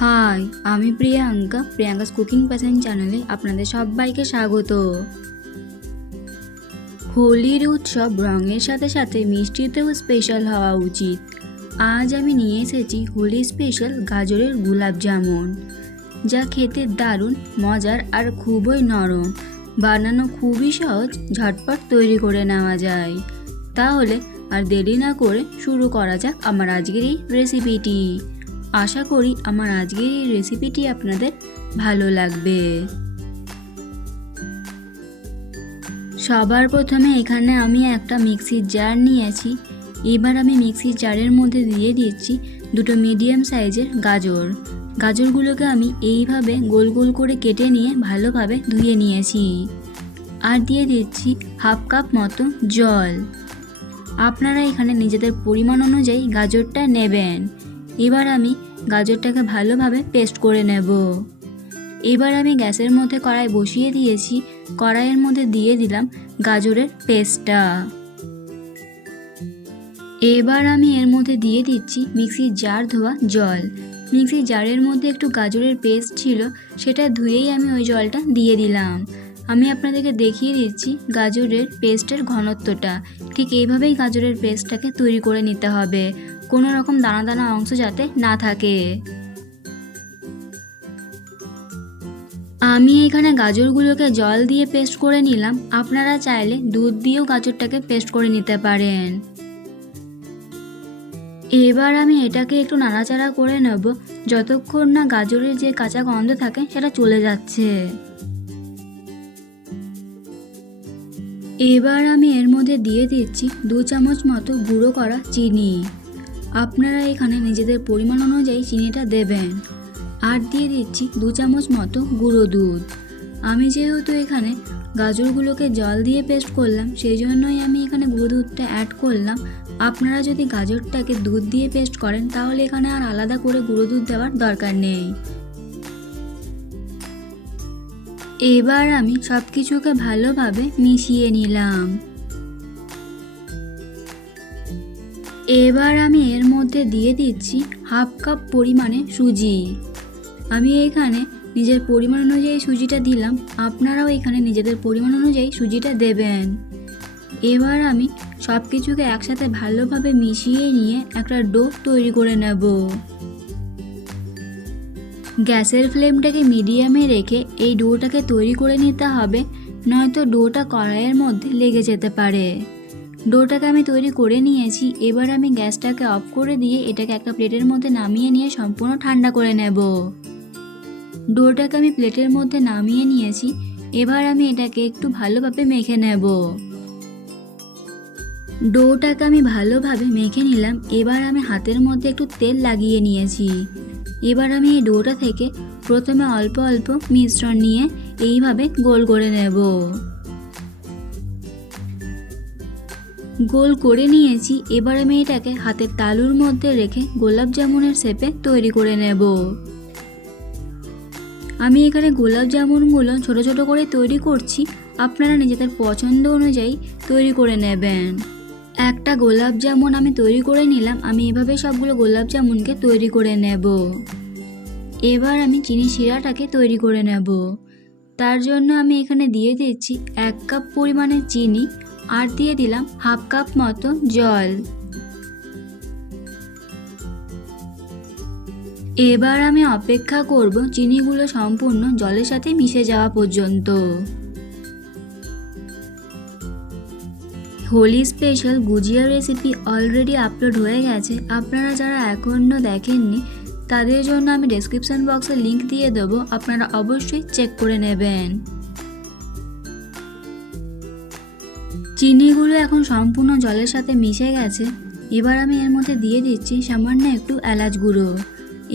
High আমি Priyanka, Priyanka's cooking passion চ্যানেলে আপনাদের সবাইকে স্বাগত। হোলির উৎসব রঙের সাথে সাথে মিষ্টিতেও স্পেশাল হওয়া উচিত। আজ আমি নিয়ে এসেছি হোলি স্পেশাল গাজরের গোলাপ জামুন, যা খেতে দারুণ, মজার আর খুবই নরম। বানানো খুবই সহজ, ঝটপট তৈরি করে নেওয়া যায়। তাহলে আর দেরি না করে শুরু করা যাক আমার আজকের এই রেসিপিটি আশা করি আমার আজকের এই রেসিপিটি আপনাদের ভালো লাগবে। সবার প্রথমে এখানে আমি একটা মিক্সির জার নিয়েছি। এবার আমি মিক্সির জারের মধ্যে দিয়ে দিচ্ছি দুটো মিডিয়াম সাইজের গাজর। গাজরগুলোকে আমি এইভাবে গোল গোল করে কেটে নিয়ে ভালোভাবে ধুয়ে নিয়েছি। আর দিয়ে দিচ্ছি হাফ কাপ মতো জল। আপনারা এখানে নিজেদের পরিমাণ অনুযায়ী গাজরটা নেবেন। এবার আমি গাজরটাকে ভালোভাবে পেস্ট করে নেব। এবার আমি গ্যাসের মধ্যে কড়াই বসিয়ে দিয়েছি। কড়াইয়ের মধ্যে দিয়ে দিলাম গাজরের পেস্টটা এবার আমি এর মধ্যে দিয়ে দিচ্ছি মিক্সির জার ধোয়া জল। মিক্সির জারের মধ্যে একটু গাজরের পেস্ট ছিল, সেটা ধুয়েই আমি ওই জলটা দিয়ে দিলাম। আমি আপনাদেরকে দেখিয়ে দিচ্ছি গাজরের পেস্টের ঘনত্বটা। ঠিক এইভাবেই গাজরের পেস্টটাকে তৈরি করে নিতে হবে। কোনো রকম দানা দানা অংশ যাতে না থাকে। আমি এখানে গাজরগুলোকে জল দিয়ে পেস্ট করে নিলাম। আপনারা চাইলে দুধ দিয়েও গাজরটাকে পেস্ট করে নিতে পারেন। এবার আমি এটাকে একটু নাড়াচাড়া করে নেব। যতক্ষণ না গাজরের যে কাঁচা গন্ধ থাকে, সেটা চলে যাচ্ছে। এবার আমি এর মধ্যে দিয়ে দিচ্ছি দু চামচ মতো গুঁড়ো করা চিনি। আপনারা এখানে নিজেদের পরিমাণ অনুযায়ী চিনিটা দেবেন। আর দিয়ে দিচ্ছি দু চামচ মতো গুঁড়ো দুধ। আমি যেহেতু এখানে গাজরগুলোকে জল দিয়ে পেস্ট করলাম, সেই জন্যই আমি এখানে গুঁড়ো দুধটা অ্যাড করলাম। আপনারা যদি গাজরটাকে দুধ দিয়ে পেস্ট করেন, তাহলে এখানে আর আলাদা করে গুঁড়ো দুধ দেওয়ার দরকার নেই। এবার আমি সব কিছুকে ভালোভাবে মিশিয়ে নিলাম। এবার আমি এর মধ্যে দিয়ে দিচ্ছি হাফ কাপ পরিমাণে সুজি। আমি এখানে নিজের পরিমাণ অনুযায়ী সুজিটা দিলাম। আপনারাও এখানে নিজেদের পরিমাণ অনুযায়ী সুজিটা দেবেন। এবার আমি সব কিছুকে একসাথে ভালোভাবে মিশিয়ে নিয়ে একটা ডো তৈরি করে নেব। গ্যাসের ফ্লেমটাকে মিডিয়ামে রেখে এই ডোটাকে তৈরি করে নিতে হবে, নয়তো ডোটা কড়াইয়ের মধ্যে লেগে যেতে পারে। ডোটাকে আমি তৈরি করে নিয়েছি। এবার আমি গ্যাসটাকে অফ করে দিয়ে এটাকে একটা প্লেটের মধ্যে নামিয়ে নিয়ে সম্পূর্ণ ঠান্ডা করে নেব। ডোটাকে আমি প্লেটের মধ্যে নামিয়ে নিয়েছি। এবার আমি এটাকে একটু ভালোভাবে মেখে নেব। ডোটাকে আমি ভালোভাবে মেখে নিলাম। এবার আমি হাতের মধ্যে একটু তেল লাগিয়ে নিয়েছি। এবার আমি এই ডোটা থেকে প্রথমে অল্প অল্প মিশ্রণ নিয়ে এইভাবে গোল করে নেব। গোল করে নিয়েছি, এবার আমি এটাকে হাতের তালুর মধ্যে রেখে গোলাপ জামুনের শেপে তৈরি করে নেব। আমি এখানে গোলাপ জামুনগুলো ছোট ছোট করে তৈরি করছি, আপনারা নিজেদের পছন্দ অনুযায়ী তৈরি করে নেবেন। একটা গোলাপ জামুন আমি তৈরি করে নিলাম, আমি এভাবে সবগুলো গোলাপ জামুনকে তৈরি করে নেব। এবার আমি চিনি শিরাটাকে তৈরি করে নেব। তার জন্য আমি এখানে দিয়ে দিচ্ছি এক কাপ পরিমাণে চিনি আর দিয়ে দিলাম হাফ কাপ মতো জল। এবার আমি অপেক্ষা করব চিনিগুলো সম্পূর্ণ জলের সাথে মিশে যাওয়া পর্যন্ত। Holi special gujiya recipe already upload হয়ে গেছে। আপনারা যারা এখনও দেখেননি, তাদের জন্য আমি ডেসক্রিপশন বক্সে লিংক দিয়ে দেবো। আপনারা অবশ্যই চেক করে নেবেন। চিনিগুলো এখন সম্পূর্ণ জলের সাথে মিশে গেছে। এবার আমি এর মধ্যে দিয়ে দিচ্ছি সামান্য একটু এলাচ গুঁড়ো।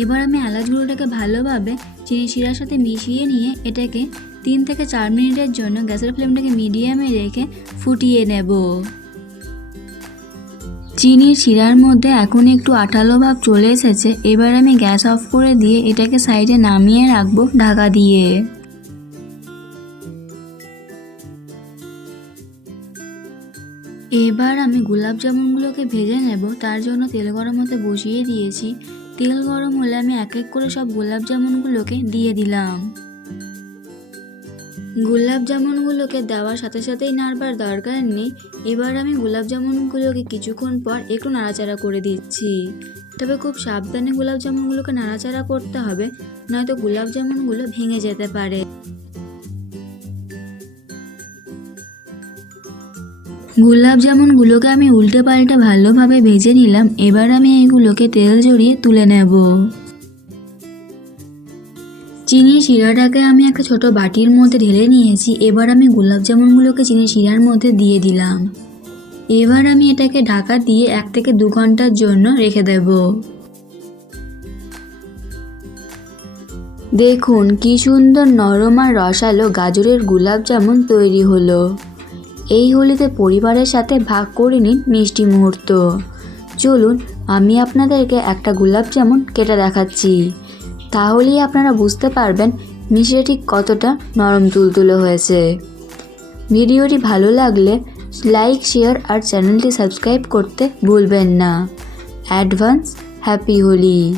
এবার আমি এলাচ গুঁড়োটাকে ভালোভাবে চিনি শিরার সাথে মিশিয়ে নিয়ে এটাকে তিন থেকে চার মিনিটের জন্য গ্যাসের ফ্লেমটাকে মিডিয়ামে রেখে ফুটিয়ে নেব। চিনির শিরার মধ্যে এখন একটু আঠালো ভাব চলে এসেছে। এবার আমি গ্যাস অফ করে দিয়ে এটাকে সাইডে নামিয়ে রাখব ঢাকা দিয়ে। এবার আমি গোলাপ জামুনগুলোকে ভেজে নেব। তার জন্য তেল গরম হতে বসিয়ে দিয়েছি। তেল গরম হলে আমি এক এক করে সব গোলাপ জামুনগুলোকে দিয়ে দিলাম। গোলাপ জামুনগুলোকে দেওয়ার সাথে সাথেই নাড়বার দরকার নেই। এবার আমি গোলাপ জামুনগুলোকে কিছুক্ষণ পর একটু নাড়াচাড়া করে দিচ্ছি। তবে খুব সাবধানে গোলাপ জামুনগুলোকে নাড়াচাড়া করতে হবে, নয়তো গোলাপ জামুনগুলো ভেঙে যেতে পারে। গোলাপ জামুনগুলোকে আমি উল্টে পাল্টে ভালোভাবে ভেজে নিলাম, এবার আমি এইগুলোকে তেল জড়িয়ে তুলে নেব। চিনি শিরাটাকে আমি একটা ছোট বাটির মধ্যে ঢেলে নিয়েছি, এবার আমি গোলাপ জামুনগুলোকে চিনি শিরার মধ্যে দিয়ে দিলাম। এবার আমি এটাকে ঢাকা দিয়ে এক থেকে দু ঘণ্টার জন্য রেখে দেব। দেখুন, কি সুন্দর নরম আর রসালো গাজরের গোলাপ জামুন তৈরি হলো। এই হোলিতে পরিবারের সাথে ভাগ করে নিন মিষ্টি মুহূর্ত। চলুন, আমি আপনাদেরকে একটা গোলাপ জামুন কেটে দেখাচ্ছি। তাহলেই আপনারা বুঝতে পারবেন মিষ্টিটা ঠিক কতটা নরম তুলতুলো হয়েছে। ভিডিওটি ভালো লাগলে লাইক, শেয়ার আর চ্যানেলটি সাবস্ক্রাইব করতে ভুলবেন না। Advance, happy Holi!